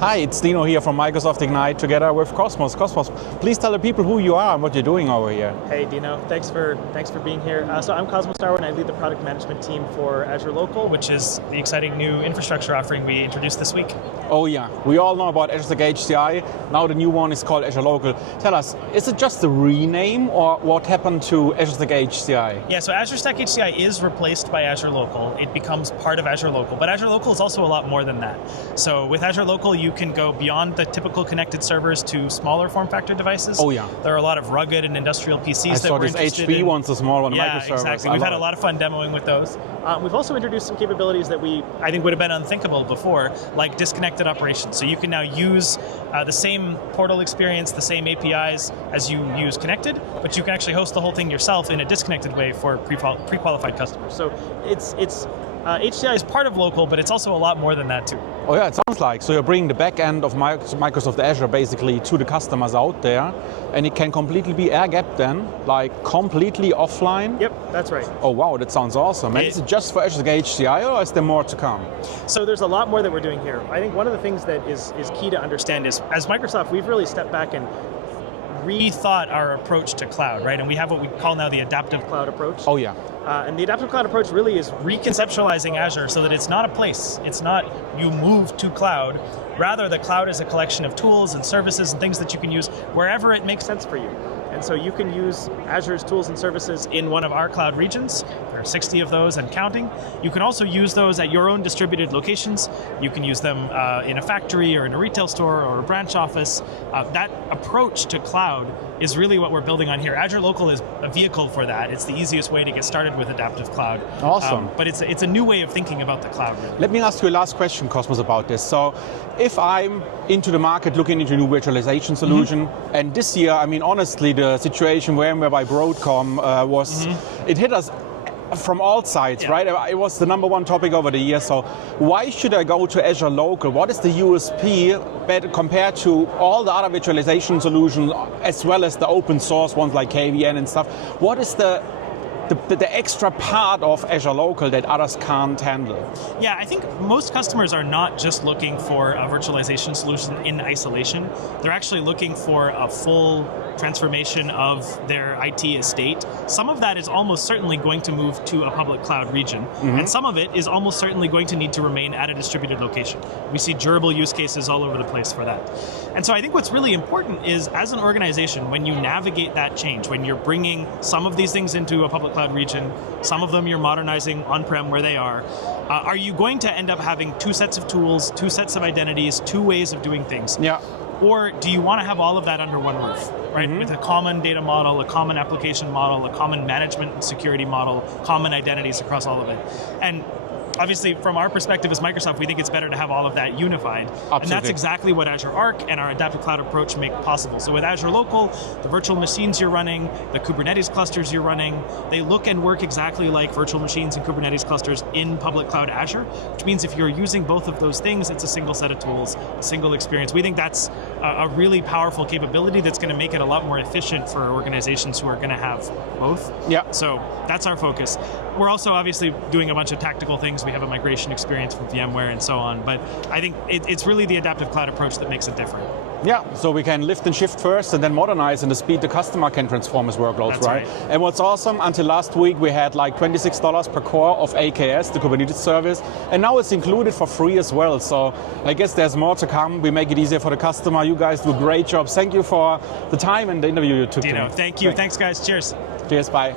Hi, it's Dino here from Microsoft Ignite together with Cosmos. Cosmos, please tell the people who you are and what you're doing over here. Hey Dino, thanks for being here. So I'm Cosmos Darwin. I lead the product management team for Azure Local, which is the exciting new infrastructure offering we introduced this week. Oh yeah, we all know about Azure Stack HCI. Now the new one is called Azure Local. Tell us, is it just a rename or what happened to Azure Stack HCI? Yeah, so Azure Stack HCI is replaced by Azure Local. It becomes part of Azure Local, but Azure Local is also a lot more than that. So with Azure Local, you can go beyond the typical connected servers to smaller form factor devices. Oh yeah. There are a lot of rugged and industrial PCs that we're interested in. HP one's a small one, yeah, microservice. Exactly. We've had a lot of fun demoing with those. We've also introduced some capabilities that I think would have been unthinkable before, like disconnected operations. So you can now use the same portal experience, the same APIs as you use connected, but you can actually host the whole thing yourself in a disconnected way for pre-qualified customers. So HCI is part of Local, but it's also a lot more than that too. Oh yeah, it sounds like. So you're bringing the back end of Microsoft Azure basically to the customers out there, and it can completely be air-gapped then, like completely offline? Yep, that's right. Oh wow, that sounds awesome. And is it just for Azure HCI or is there more to come? So there's a lot more that we're doing here. I think one of the things that is key to understand is, as Microsoft, we've really stepped back and rethought our approach to cloud, right? And we have what we call now the adaptive cloud approach. Oh yeah. And the adaptive cloud approach really is reconceptualizing Azure so that it's not a place. It's not you move to cloud. Rather, the cloud is a collection of tools and services and things that you can use wherever it makes sense for you. And so you can use Azure's tools and services in one of our cloud regions. There are 60 of those and counting. You can also use those at your own distributed locations. You can use them in a factory or in a retail store or a branch office. That approach to cloud is really what we're building on here. Azure Local is a vehicle for that. It's the easiest way to get started with adaptive cloud. Awesome. But it's a new way of thinking about the cloud. Really. Let me ask you a last question, Cosmos, about this. So if I'm into the market looking into a new virtualization solution, and this year, I mean, honestly, the situation VMware by Broadcom it hit us from all sides, right? It was the #1 topic over the year. So why should I go to Azure Local? What is the USP compared to all the other virtualization solutions, as well as the open source ones like KVN and stuff? What is the extra part of Azure Local that others can't handle? Yeah, I think most customers are not just looking for a virtualization solution in isolation. They're actually looking for a full transformation of their IT estate. Some of that is almost certainly going to move to a public cloud region, and some of it is almost certainly going to need to remain at a distributed location. We see durable use cases all over the place for that. And so I think what's really important is, as an organization, when you navigate that change, when you're bringing some of these things into a public cloud region, some of them you're modernizing on-prem where they are you going to end up having two sets of tools, two sets of identities, two ways of doing things? Yeah. Or do you want to have all of that under one roof, right? With a common data model, a common application model, a common management and security model, common identities across all of it. And obviously, from our perspective as Microsoft, we think it's better to have all of that unified. Absolutely. And that's exactly what Azure Arc and our adaptive cloud approach make possible. So with Azure Local, the virtual machines you're running, the Kubernetes clusters you're running, they look and work exactly like virtual machines and Kubernetes clusters in public cloud Azure, which means if you're using both of those things, it's a single set of tools, a single experience. We think that's a really powerful capability that's going to make it a lot more efficient for organizations who are going to have both. Yeah. So that's our focus. We're also obviously doing a bunch of tactical things. We have a migration experience from VMware and so on, but I think it's really the adaptive cloud approach that makes it different. Yeah, so we can lift and shift first and then modernize in the speed the customer can transform his workloads, That's right? And what's awesome, until last week we had like $26 per core of AKS, the Kubernetes service, and now it's included for free as well. So I guess there's more to come. We make it easier for the customer. You guys do a great job. Thank you for the time and the interview you took. Thank you. Thanks guys. Cheers. Cheers, bye.